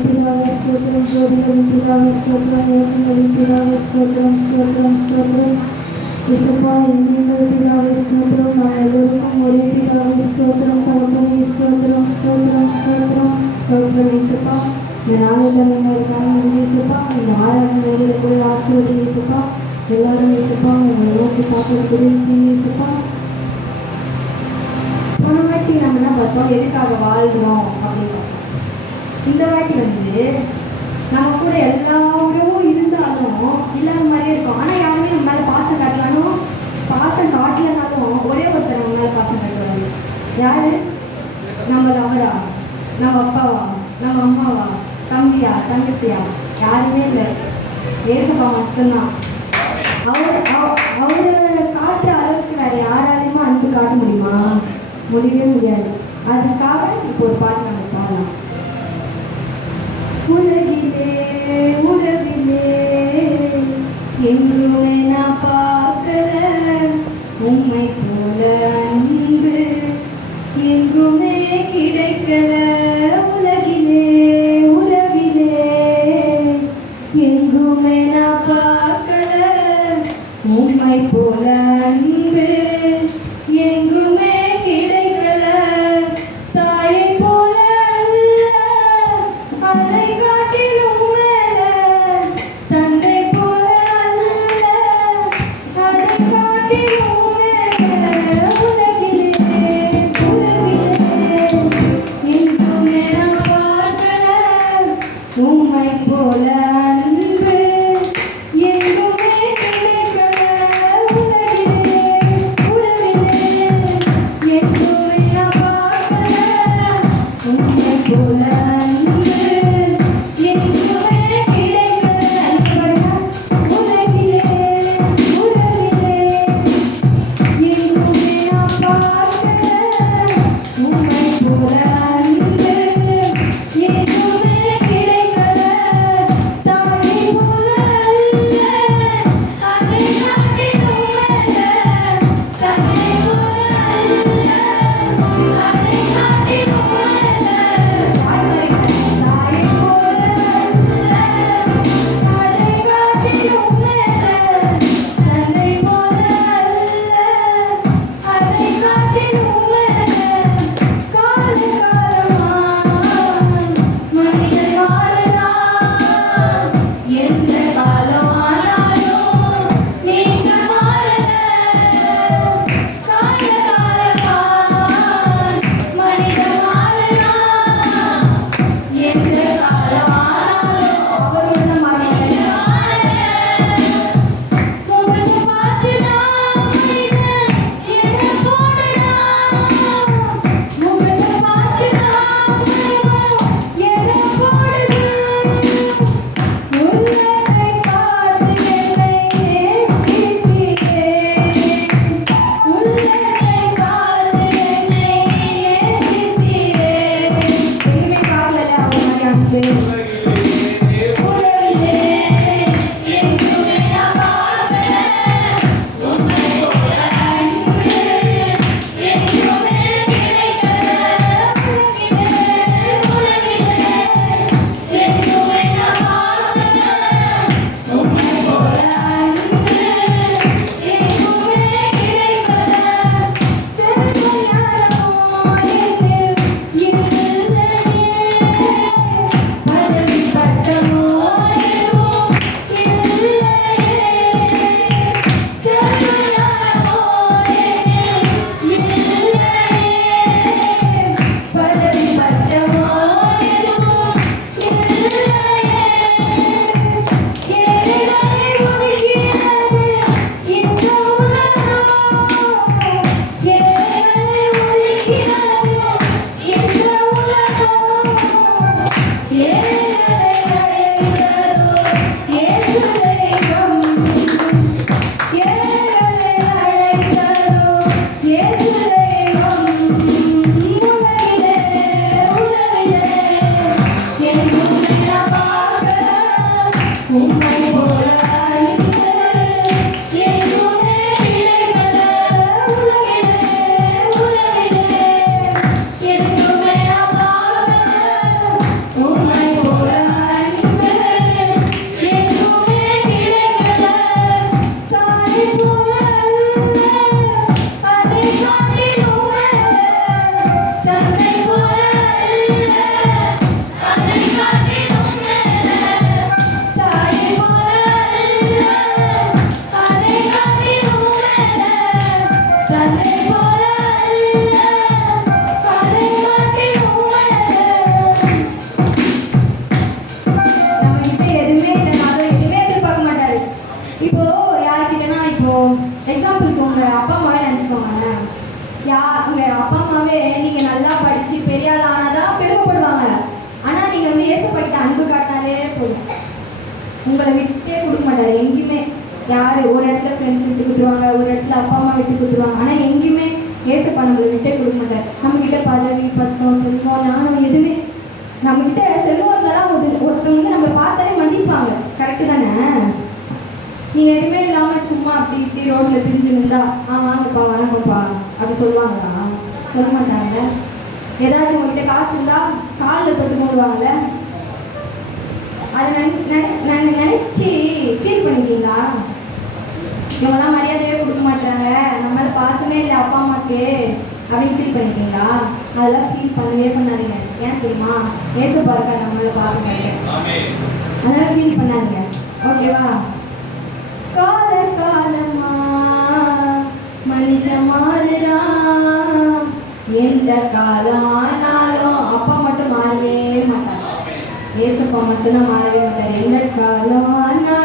பிதாவே ஸ்தோத்திரம், ஜோதிகளின் பிதாவே ஸ்தோத்திரம், இயக்கங்களின் பிதாவே ஸ்தோத்திரம், ஸ்தோத்திரம், ஸ்தோத்திரம். இசப்பா எங்கள் பிதாவே ஸ்தோத்திரம், நாம் எல்லோருக்கும் ஒரே பிதாவே ஸ்தோத்திரம், தகப்பனே ஸ்தோத்திரம், ஸ்தோத்திரம், ஸ்தோத்திரம், ஸ்தோத்திரம். இசப்பா இந்த நாளைக்கான இசப்பா இந்த ஆராதனை போய் ஆற்றுவது இசப்பா எல்லாரும் இசப்பா உங்களை நோக்கி பார்க்கறது இசப்பா. போன வாட்டி நம்ம என்ன பார்த்தோம், எதுக்காக வாழ்கிறோம் அப்படின்னு. இந்த வாட்டி நம்ம கூட எல்லா உறவும் இருந்தாலும் இல்லாத மாதிரியே இருக்கும். ஆனால் யாருமே நம்ம மேலே பாசம் காட்டலாலும் பாசம் காட்டலனாலும் ஒரே ஒருத்தர் நம்ம மேலே பாசம் காட்டுவாங்க. யாரு? நம்ம அவரா, நம்ம அப்பாவா, நம்ம அம்மாவா, தம்பியா, தங்கச்சியா? யாருமே இல்லை, ஏசப்பா மட்டும்தான். அவரை காட்டுற அளவுக்கு வேற யாராலையுமே அன்பு காட்ட முடியுமா? முடியவே முடியாது. அதுக்காக இப்போ ஒரு பாட்டு நம்ம பாடலாம். உலகிலே உலகிலே எங்குமே நான் பார்க்கல உண்மை போல அன்பு எங்குமே கிடைக்கல. உலகிலே உலகிலே எங்குமே நான் பார்க்கல உண்மை போல அன்பு எங்குமே ஏசப்பாக்கிட்ட அன்பு காட்டினாலே போதும். உங்களை விட்டே கொடுக்க மாட்டாரு எங்கேயுமே. யாரு ஒரு இடத்துல ஃப்ரெண்ட்ஸ் விட்டு கொடுத்துருவாங்க, ஒரு இடத்துல அப்பா அம்மா விட்டு கொடுத்துருவாங்க. ஆனால் எங்கேயுமே ஏசப்பா நம்மளை விட்டே கொடுக்க மாட்டார். நம்மக்கிட்ட பதவி பத்தம் செல்வம் ஞானம் எதுவுமே நம்மக்கிட்ட செல்வம் இருந்தாலும் ஒருத்தவங்க நம்மளை பார்த்தாலே மதிப்பாங்க. கரெக்டு தானே? நீங்கள் எதுவுமே இல்லாமல் சும்மா அப்படி இப்படி ரோட்டில் திரிஞ்சுருந்தா வாங்கப்பா வணக்கம்ப்பா அப்படி சொல்லுவாங்களா? சொல்ல மாட்டாங்க. ஏதாச்சும் உங்ககிட்ட காசு இருந்தால் காலில் தொட்டு போடுவாங்கல்ல, அதை நினச்சி ஃபீல் பண்ணிட்டீங்களா? இவங்கெல்லாம் மரியாதையே கொடுக்க மாட்டாங்க, நம்மளால பாசமே இல்லை அப்பா அம்மாவுக்கு அப்படின்னு ஃபீல் பண்ணிட்டீங்களா? அதெல்லாம் ஃபீல் பண்ணவே பண்ணாதீங்க. ஏன் தெரியுமா? ஏசப்பா இருக்கா நம்மளால பார்க்க மாட்டேன். அதெல்லாம் ஃபீல் பண்ணாதீங்க. ஓகேவா? கால காலமா மனுஷன் மாறுறான், எந்த காலம் ஆனாலும் அப்பா மட்டும் மாறவே மாட்டாங்க. ஏசப்பா மட்டும்தான் மாறவே மாட்டார். எந்த காலம் ஆனா